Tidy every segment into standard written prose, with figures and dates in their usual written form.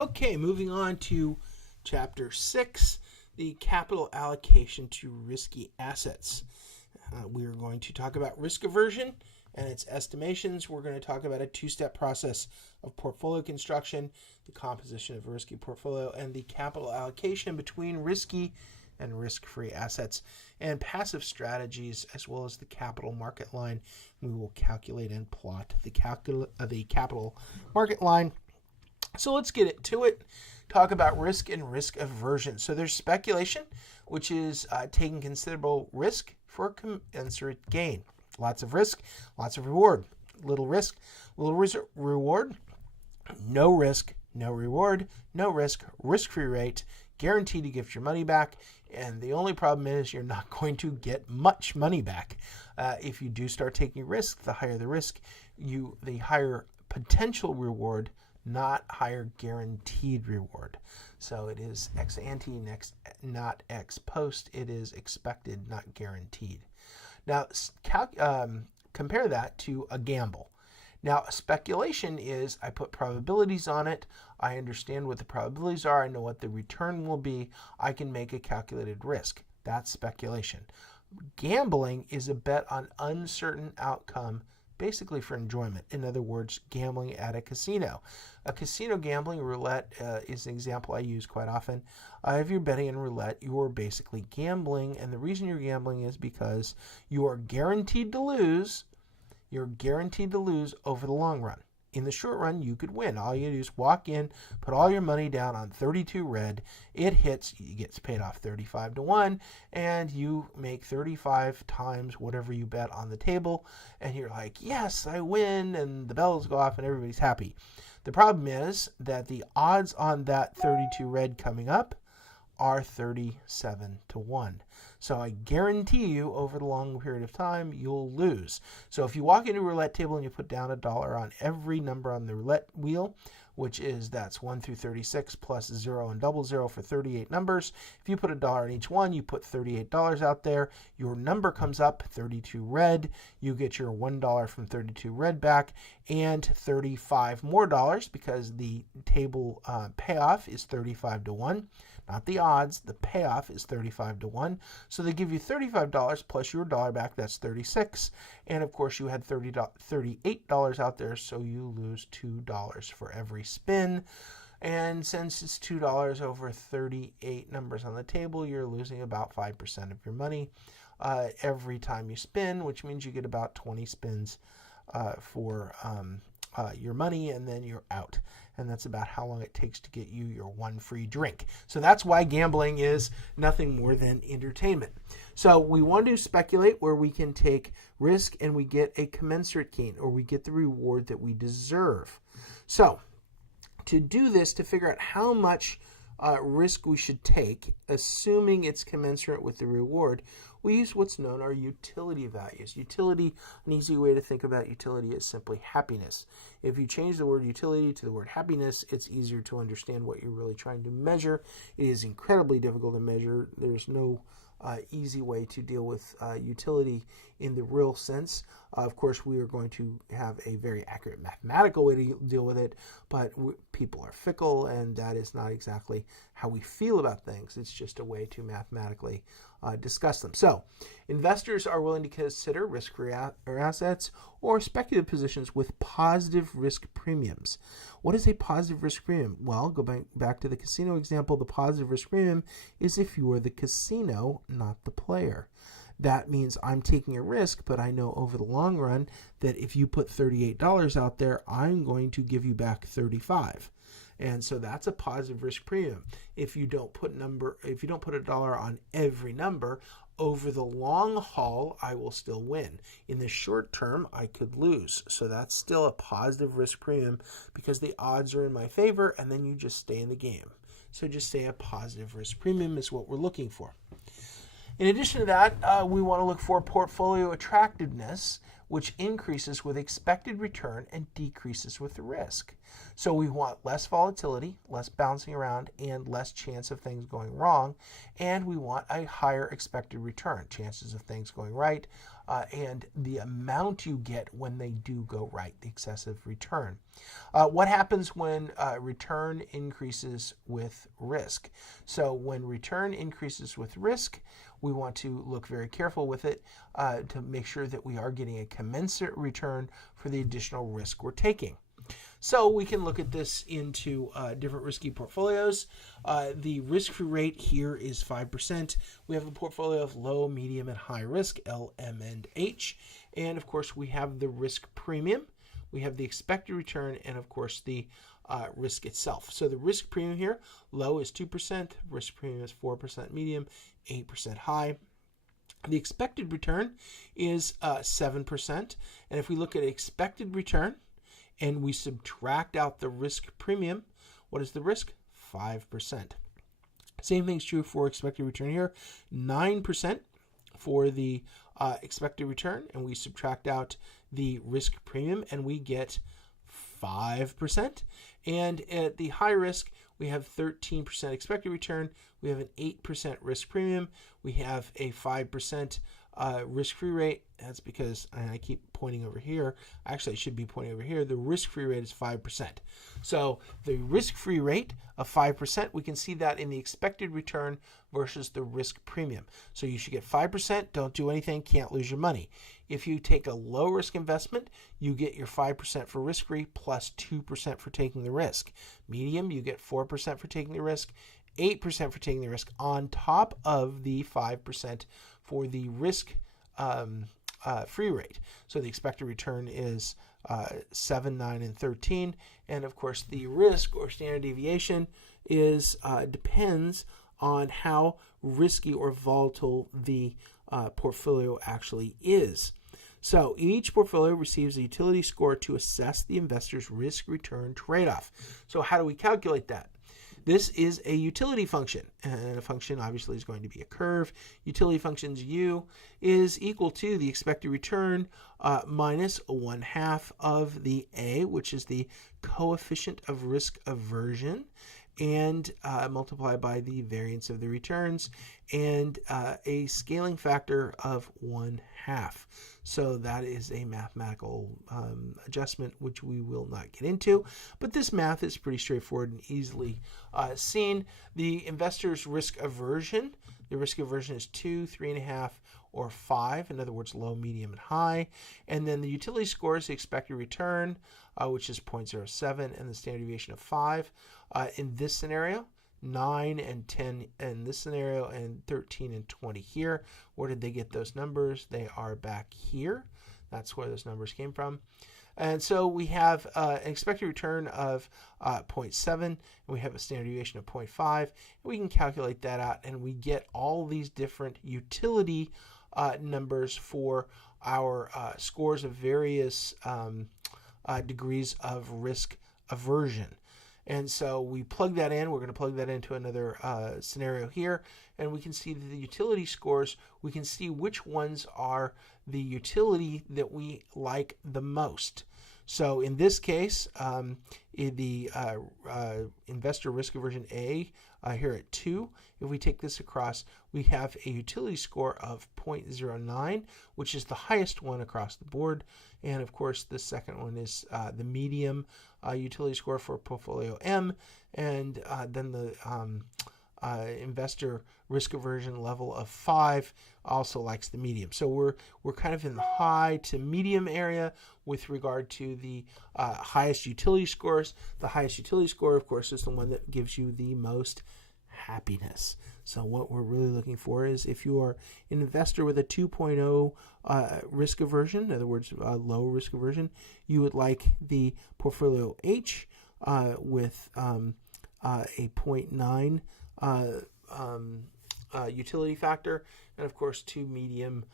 Okay, moving on to chapter 6, the capital allocation to risky assets. We are going to talk about risk aversion and its estimations. We're going to talk about a two-step process of portfolio construction, the composition of a risky portfolio, and the capital allocation between risky and risk-free assets, and passive strategies, as well as the capital market line. We will calculate and plot the capital market line. So let's get to it. Talk about risk and risk aversion. So there's speculation, which is taking considerable risk for a commensurate gain. Lots of risk, lots of reward. Little risk, reward. No risk, no reward. No risk, risk-free rate. Guaranteed to give your money back. And the only problem is you're not going to get much money back. If you do start taking risk, the higher the risk, the higher potential reward, not higher guaranteed reward. So it is ex ante, not ex post. It is expected, not guaranteed. Now, compare that to a gamble. Now, speculation is I put probabilities on it. I understand what the probabilities are. I know what the return will be. I can make a calculated risk. That's speculation. Gambling is a bet on uncertain outcome, basically for enjoyment. In other words, gambling at a casino. A casino gambling, roulette is an example I use quite often. If you're betting in roulette, you're basically gambling, and the reason you're gambling is because you are guaranteed to lose. You're guaranteed to lose over the long run. In the short run, you could win. All you do is walk in, put all your money down on 32 red. It hits, you get paid off 35 to 1, and you make 35 times whatever you bet on the table. And you're like, yes, I win, and the bells go off, and everybody's happy. The problem is that the odds on that 32 red coming up are 37 to 1. So I guarantee you over the long period of time, you'll lose. So if you walk into a roulette table and you put down $1 on every number on the roulette wheel, that's 1 through 36 plus 0 and double 0 for 38 numbers. If you put $1 on each one, you put $38 out there. Your number comes up, 32 red. You get your $1 from 32 red back and 35 more dollars because the table payoff is 35 to 1. Not the odds, the payoff is 35 to 1. So they give you $35 plus your dollar back, that's 36. And of course you had $38 out there, so you lose $2 for every spin. And since it's $2 over 38 numbers on the table, you're losing about 5% of your money every time you spin, which means you get about 20 spins for your money, and then you're out. And that's about how long it takes to get you your one free drink. So that's why gambling is nothing more than entertainment. So we want to speculate where we can take risk and we get a commensurate gain, or we get the reward that we deserve. So to do this, to figure out how much risk we should take, assuming it's commensurate with the reward, we use what's known as utility values. Utility, an easy way to think about utility is simply happiness. If you change the word utility to the word happiness, it's easier to understand what you're really trying to measure. It is incredibly difficult to measure. There's no easy way to deal with utility in the real sense. Of course, we are going to have a very accurate mathematical way to deal with it, but people are fickle, and that is not exactly how we feel about things. It's just a way to mathematically discuss them. So, investors are willing to consider risk-free assets or speculative positions with positive risk premiums. What is a positive risk premium? Well, go back to the casino example. The positive risk premium is if you are the casino, not the player. That means I'm taking a risk, but I know over the long run that if you put $38 out there, I'm going to give you back 35. And so that's a positive risk premium. If you don't put $1 on every number, over the long haul, I will still win. In the short term, I could lose. So that's still a positive risk premium because the odds are in my favor, and then you just stay in the game. So just say a positive risk premium is what we're looking for. In addition to that, we want to look for portfolio attractiveness, which increases with expected return and decreases with the risk. So we want less volatility, less bouncing around, and less chance of things going wrong. And we want a higher expected return. Chances of things going right and the amount you get when they do go right, the excessive return. What happens when return increases with risk? So when return increases with risk, we want to look very careful with it to make sure that we are getting a commensurate return for the additional risk we're taking. So we can look at this into different risky portfolios. The risk-free rate here is 5%. We have a portfolio of low, medium, and high risk, L, M, and H. And of course, we have the risk premium. We have the expected return, and of course, the risk itself. So the risk premium here, low is 2%, risk premium is 4%, medium, 8% high. The expected return is 7%. And if we look at expected return, and we subtract out the risk premium, what is the risk? 5%. Same thing's true for expected return here. 9% for the expected return, and we subtract out the risk premium, and we get 5%. And at the high risk, we have 13% expected return. We have an 8% risk premium. We have a 5% risk-free rate. That's because I keep pointing over here. Actually, I should be pointing over here. The risk-free rate is 5%. So the risk-free rate of 5%, we can see that in the expected return versus the risk premium. So you should get 5%, don't do anything, can't lose your money. If you take a low-risk investment, you get your 5% for risk-free plus 2% for taking the risk. Medium, you get 4% for taking the risk, 8% for taking the risk on top of the 5% for the risk free rate. So the expected return is 7, 9, and 13. And of course, the risk or standard deviation is depends on how risky or volatile the portfolio actually is. So each portfolio receives a utility score to assess the investor's risk-return trade-off. So how do we calculate that? This is a utility function, and a function obviously is going to be a curve. Utility function's U is equal to the expected return minus 1/2 of the A, which is the coefficient of risk aversion, and multiplied by the variance of the returns, and a scaling factor of 1/2. So that is a mathematical adjustment, which we will not get into. But this math is pretty straightforward and easily seen. The investor's risk aversion, the risk aversion is 2, 3.5, or 5. In other words, low, medium, and high. And then the utility score is the expected return, which is 0.07, and the standard deviation of 5. In this scenario, 9 and 10 in this scenario, and 13 and 20 here. Where did they get those numbers? They are back here. That's where those numbers came from. And so we have an expected return of 0.7, and we have a standard deviation of 0.5. And we can calculate that out, and we get all these different utility numbers for our scores of various degrees of risk aversion. And so we plug that in. We're going to plug that into another scenario here. And we can see the utility scores. We can see which ones are the utility that we like the most. So in this case, in the investor risk aversion A here at 2, if we take this across, we have a utility score of 0.09, which is the highest one across the board. And of course, the second one is the medium utility score for portfolio M, and then the investor risk aversion level of 5 also likes the medium. So we're kind of in the high to medium area with regard to the highest utility scores. The highest utility score, of course, is the one that gives you the most happiness. So what we're really looking for is if you are an investor with a 2.0 risk aversion, in other words, low risk aversion, you would like the portfolio H with a 0.9 utility factor, and of course 2 medium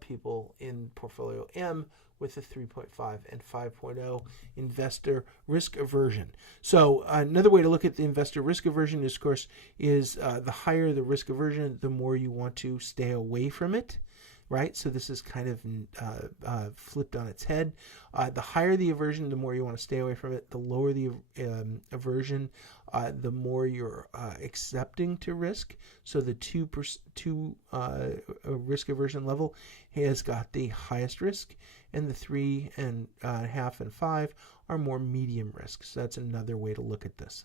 people in portfolio M with a 3.5 and 5.0 investor risk aversion. So another way to look at the investor risk aversion is, of course, the higher the risk aversion, the more you want to stay away from it, right? So this is kind of flipped on its head. The higher the aversion, the more you want to stay away from it. The lower the aversion, the more you're accepting to risk. So the 2 risk aversion level has got the highest risk, and the 3.5 and 5 are more medium risk. So that's another way to look at this.